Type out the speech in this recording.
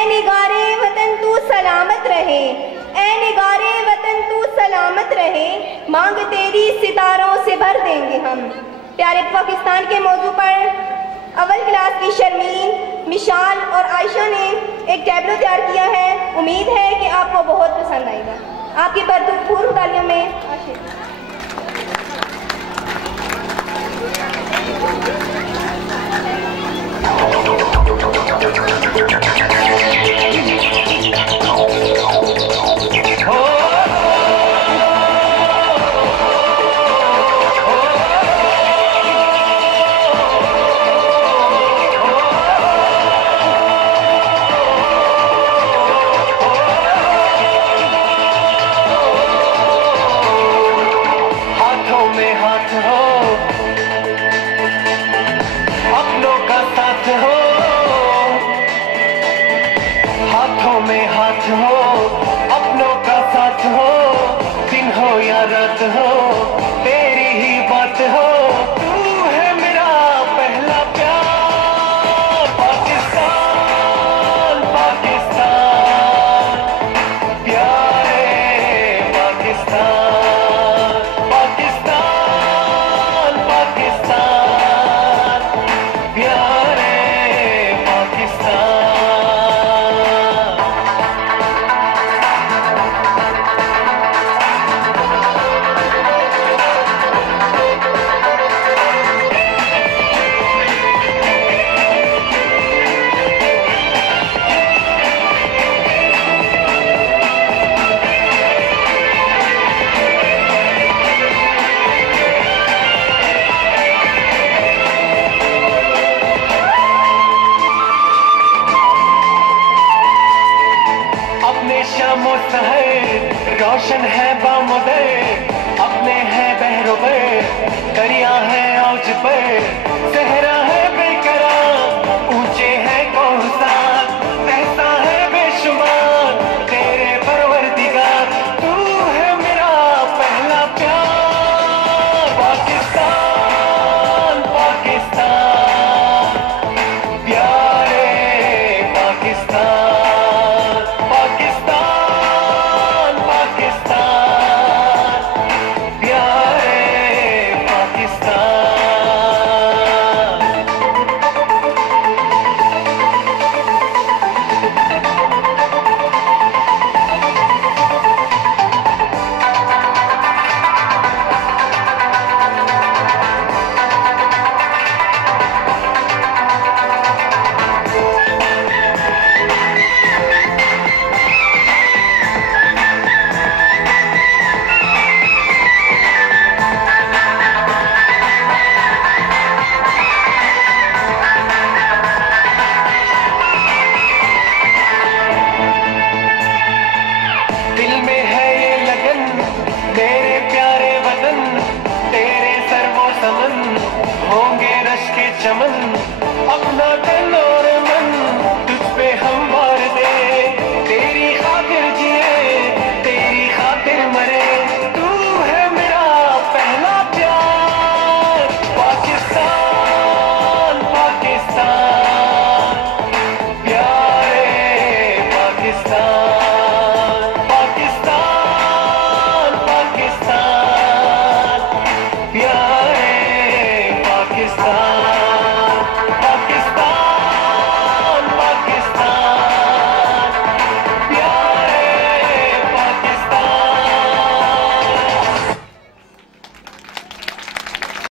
ए निगारे वतन तू सलामत रहे, ए निगारे वतन तू सलामत रहे, मांग तेरी सितारों से भर देंगे हम। प्यारे पाकिस्तान के मौजू पर अव्वल क्लास की शर्मीन, मिशाल और आयशा ने एक टैबलो तैयार किया है। उम्मीद है कि आपको बहुत पसंद आएगा। आपकी भरपूर तालियों में आशीर्वाद। हाथों में हाथ हो, अपनों का साथ हो, दिन हो या रात हो, तेरी ही बात हो। तू है मेरा पहला प्यार, पाकिस्तान पाकिस्तान, प्यारे पाकिस्तान पाकिस्तान पाकिस्तान, प्यारे पाकिस्तान। शामो सहर रोशन है बामुदे, अपने हैं बहरों पर, दरिया है औज पर, सहरा है